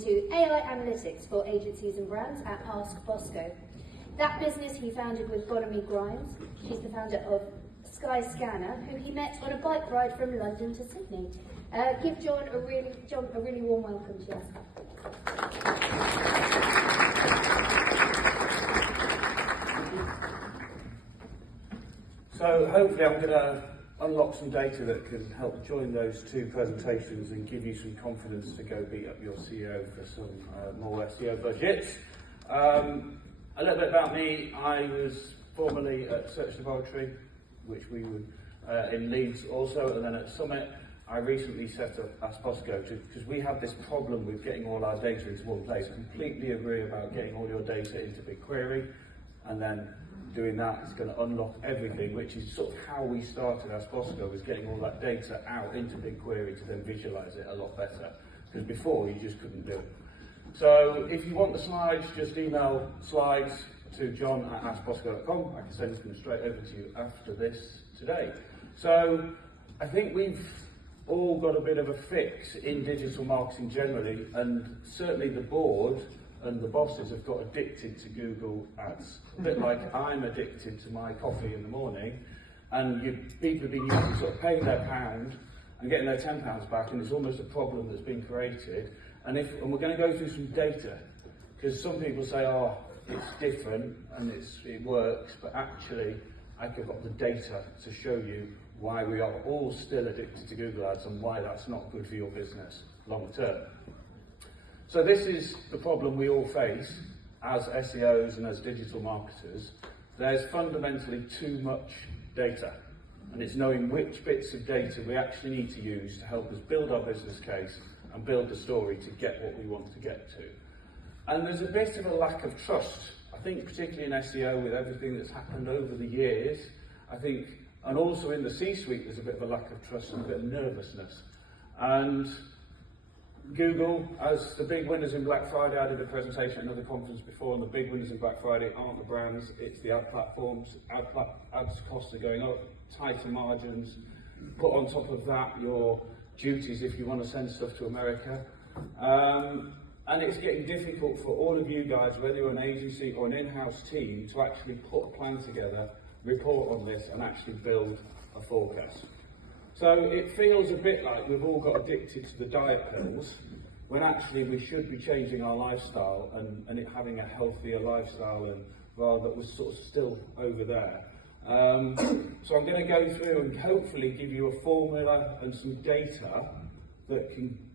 into AI analytics for agencies and brands at Ask Bosco. That business he founded with Bonamy Grimes. She's the founder of Sky Scanner, who he met on a bike ride from London to Sydney. Give John a really warm welcome, cheers. So hopefully I'm going to unlock some data that can help join those two presentations and give you some confidence to go beat up your CEO for some more SEO budgets. A little bit about me. I was formerly at Search Laboratory, which we were in Leeds also, and then at Summit. I recently set up Ask Bosco because we have this problem with getting all our data into one place. Completely agree about getting all your data into BigQuery, and then doing that is going to unlock everything, which is sort of how we started Ask Bosco, was getting all that data out into BigQuery to then visualize it a lot better, because before you just couldn't do it. So if you want the slides, just email slides to john@askbosco.com. I can send them straight over to you after this today. So I think we've all got a bit of a fix in digital marketing generally, and certainly the board and the bosses have got addicted to Google Ads. A bit like I'm addicted to my coffee in the morning, and people have been used to sort of paying their £1 and getting their £10 back, and it's almost a problem that's been created. And we're going to go through some data, because some people say, oh, it's different and it works, but actually I've got the data to show you why we are all still addicted to Google Ads and why that's not good for your business long term. So this is the problem we all face as SEOs and as digital marketers. There's fundamentally too much data, and it's knowing which bits of data we actually need to use to help us build our business case and build the story to get what we want to get to. And there's a bit of a lack of trust, I think, particularly in SEO with everything that's happened over the years. I think, and also in the C-suite, there's a bit of a lack of trust and a bit of nervousness. And Google, as the big winners in Black Friday, I did a presentation at another conference before, and the big winners in Black Friday aren't the brands, it's the ad platforms. Ads costs are going up, tighter margins. Put on top of that your duties if you want to send stuff to America. And it's getting difficult for all of you guys, whether you're an agency or an in-house team, to actually put a plan together, report on this, and actually build a forecast. So it feels a bit like we've all got addicted to the diet pills, when actually we should be changing our lifestyle and it having a healthier lifestyle, and rather that was sort of still over there. So I'm going to go through and hopefully give you a formula and some data that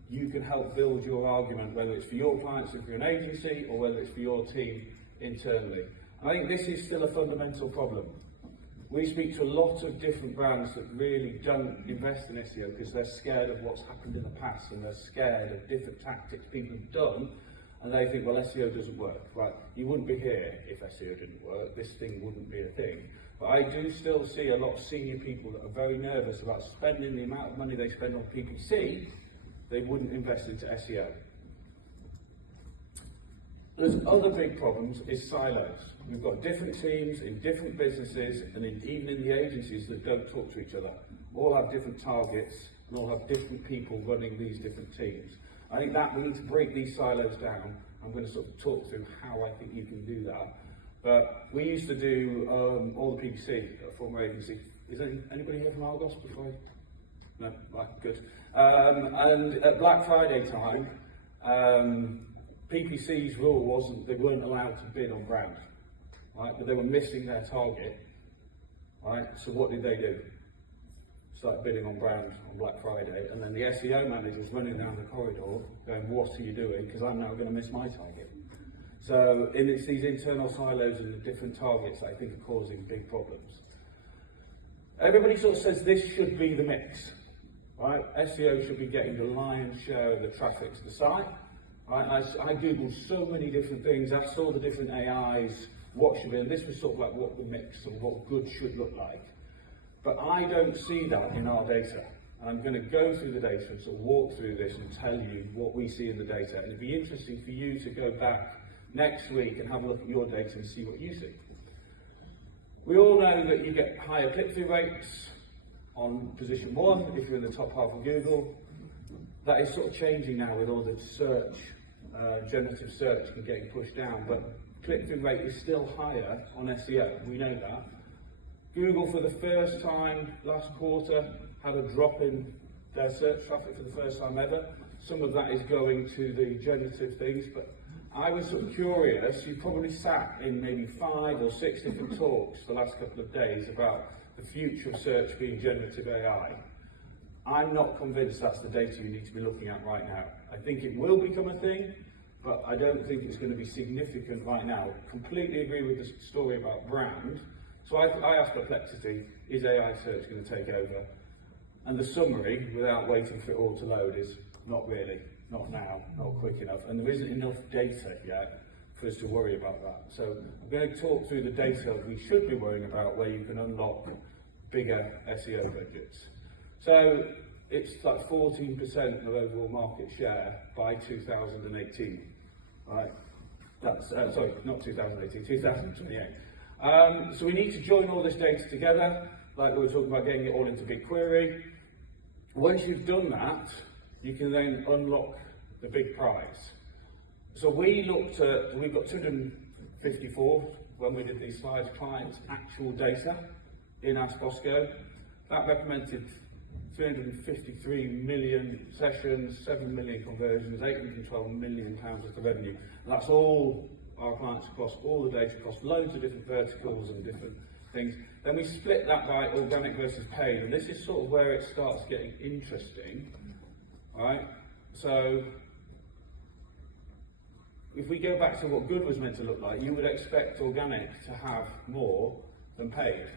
you can help build your argument, whether it's for your clients if you're an agency or whether it's for your team internally. I think this is still a fundamental problem. We speak to a lot of different brands that really don't invest in SEO because they're scared of what's happened in the past, and they're scared of different tactics people have done, and they think, well, SEO doesn't work. Right? You wouldn't be here if SEO didn't work. This thing wouldn't be a thing. But I do still see a lot of senior people that are very nervous about spending the amount of money they spend on PPC. They wouldn't invest into SEO. There's other big problems is silos. We've got different teams in different businesses, and even in the agencies that don't talk to each other. All have different targets and all have different people running these different teams. I think that we need to break these silos down. I'm going to sort of talk through how I think you can do that. But we used to do all the PPC at a former agency. Is anybody here from Argos before? No? Right, good. And at Black Friday time, PPC's rule wasn't, they weren't allowed to bid on brands, right? But they were missing their target, right? So what did they do? Start bidding on brands on Black Friday, and then the SEO manager was running down the corridor going, what are you doing? Because I'm now going to miss my target. So it's these internal silos and the different targets that I think are causing big problems. Everybody sort of says this should be the mix, right? SEO should be getting the lion's share of the traffic to the site. Right? I googled so many different things, asked all the different AIs what should be, and this was sort of like what the mix and what good should look like. But I don't see that in our data. And I'm going to go through the data and sort of walk through this and tell you what we see in the data. And it'd be interesting for you to go back next week and have a look at your data and see what you see. We all know that you get higher click-through rates on position 1 if you're in the top half of Google. That is sort of changing now with all the search generative search and getting pushed down, but click-through rate is still higher on SEO, we know that. Google, for the first time last quarter, had a drop in their search traffic for the first time ever. Some of that is going to the generative things, but I was sort of curious. You probably sat in maybe 5 or 6 different talks the last couple of days about the future of search being generative AI. I'm not convinced that's the data you need to be looking at right now. I think it will become a thing, but I don't think it's going to be significant right now. Completely agree with the story about brand. So I asked Perplexity, is AI search going to take over? And the summary, without waiting for it all to load, is not really, not now, not quick enough. And there isn't enough data yet for us to worry about that. So I'm going to talk through the data we should be worrying about where you can unlock bigger SEO budgets. So it's like 14% of overall market share by 2018, right? That's, sorry, not 2018, 2028. So we need to join all this data together, like we were talking about getting it all into BigQuery. Once you've done that, you can then unlock the big prize. So we've got 254, when we did these slides, clients' actual data in Ask Bosco. That represented 353 million sessions, 7 million conversions, £812 million worth of revenue. And that's all our clients across all the data, across loads of different verticals and different things. Then we split that by organic versus paid, and this is sort of where it starts getting interesting, right? So if we go back to what good was meant to look like, you would expect organic to have more than paid.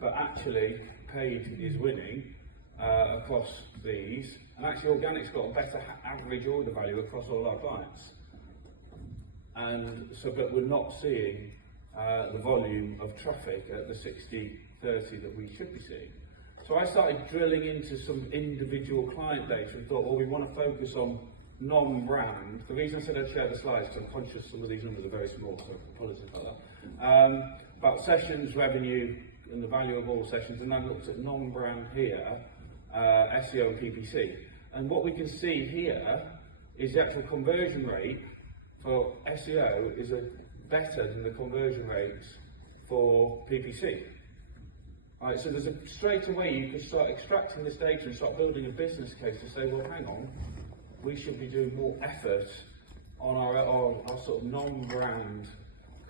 But actually, paid is winning across these, and actually organic's got a better average order value across all our clients. And so, but we're not seeing the volume of traffic at the 60-30 that we should be seeing. So I started drilling into some individual client data and thought, well, we want to focus on non-brand. The reason I said I'd share the slides is I'm conscious some of these numbers are very small, so apologies about that. About sessions, revenue, and the value of all sessions, and I looked at non-brand here, SEO and PPC. And what we can see here is the actual conversion rate for SEO is better than the conversion rates for PPC. Right, so there's straight away you can start extracting this data and start building a business case to say, well, hang on, we should be doing more effort on our sort of non-brand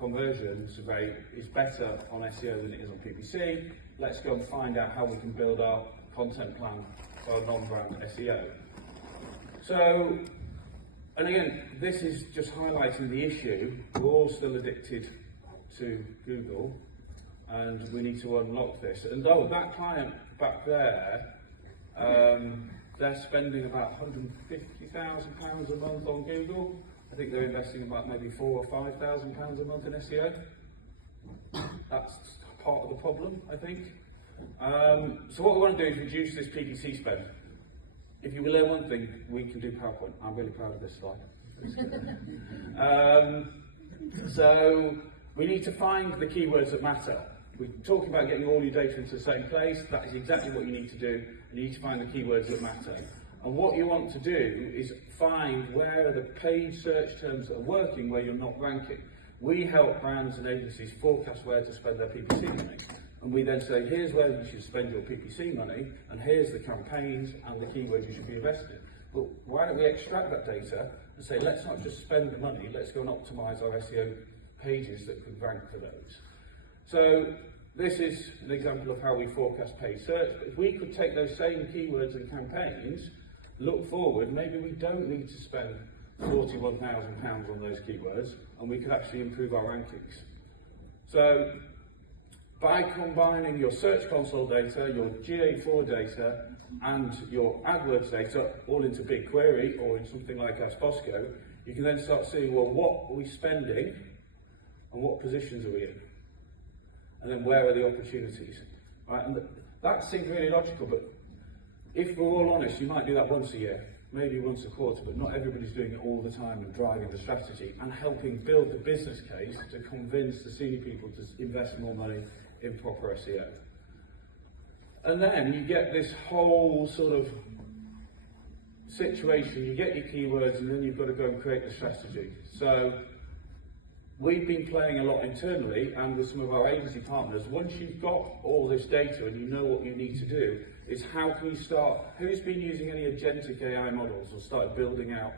conversions rate is better on SEO than it is on PPC. Let's go and find out how we can build our content plan for our non-brand SEO. So, and again, this is just highlighting the issue. We're all still addicted to Google, and we need to unlock this. And though that client back there, they're spending about £150,000 a month on Google. I think they're investing about maybe £4,000 or £5,000 a month in SEO. That's part of the problem, I think. So what we want to do is reduce this PPC spend. If you will learn one thing, we can do PowerPoint. I'm really proud of this slide. So we need to find the keywords that matter. We're talking about getting all your data into the same place. That is exactly what you need to do. You need to find the keywords that matter. And what you want to do is find where are the paid search terms that are working where you're not ranking. We help brands and agencies forecast where to spend their PPC money. And we then say, here's where you should spend your PPC money, and here's the campaigns and the keywords you should be investing in. But why don't we extract that data and say, let's not just spend the money, let's go and optimize our SEO pages that could rank for those. So this is an example of how we forecast paid search. But if we could take those same keywords and campaigns, look forward, maybe we don't need to spend £41,000 on those keywords, and we could actually improve our rankings. So by combining your Search Console data, your GA4 data, and your AdWords data all into BigQuery or in something like Ask Bosco, you can then start seeing, well, what are we spending and what positions are we in? And then where are the opportunities? Right? And that seems really logical, but if we're all honest, you might do that once a year, maybe once a quarter, but not everybody's doing it all the time and driving the strategy and helping build the business case to convince the senior people to invest more money in proper SEO. And then you get this whole sort of situation, you get your keywords and then you've got to go and create the strategy. So we've been playing a lot internally and with some of our agency partners. Once you've got all this data and you know what you need to do, is how can you start, who's been using any agentic AI models or started building out,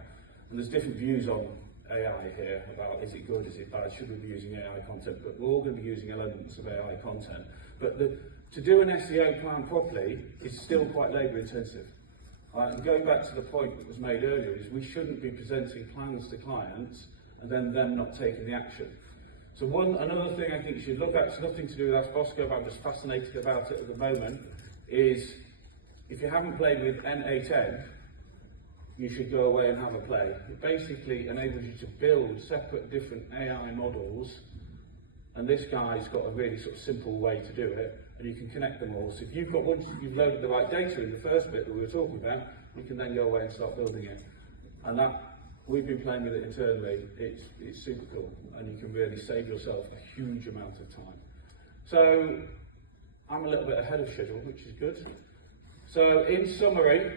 and there's different views on AI here about is it good, is it bad, should we be using AI content, but we're all going to be using elements of AI content. But to do an SEO plan properly is still quite labour intensive. And going back to the point that was made earlier, is we shouldn't be presenting plans to clients and then them not taking the action. So another thing I think you should look at, it's nothing to do with Ask Bosco, but I'm just fascinated about it at the moment, is if you haven't played with N8N, you should go away and have a play. It basically enables you to build separate different AI models, and this guy's got a really sort of simple way to do it, and you can connect them all. So if you've got, once you've loaded the right data in the first bit that we were talking about, you can then go away and start building it. And that, we've been playing with it internally, it's super cool, and you can really save yourself a huge amount of time. So I'm a little bit ahead of schedule, which is good. So in summary,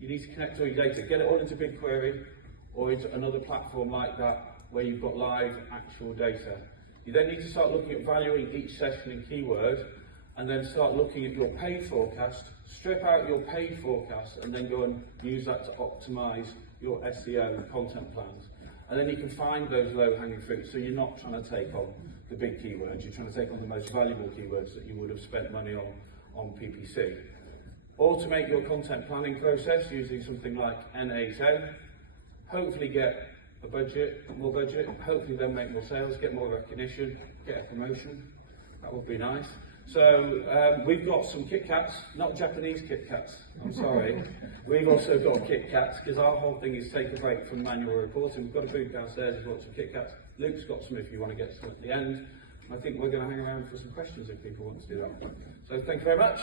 you need to connect all your data, get it all into BigQuery or into another platform like that where you've got live actual data. You then need to start looking at valuing each session in keyword, and then start looking at your paid forecast, strip out your paid forecast, and then go and use that to optimize your SEO and content plans. And then you can find those low-hanging fruits, so you're not trying to take on the big keywords, you're trying to take on the most valuable keywords that you would have spent money on PPC. Automate your content planning process using something like N8N, hopefully get a budget, more budget, hopefully then make more sales, get more recognition, get a promotion. That would be nice. So we've got some Kit Kats, not Japanese Kit Kats, I'm sorry. We've also got Kit Kats, because our whole thing is take a break from manual reporting. We've got a booth downstairs, we've got some Kit Kats. Luke's got some if you want to get some at the end. I think we're going to hang around for some questions if people want to do that. So thank you very much.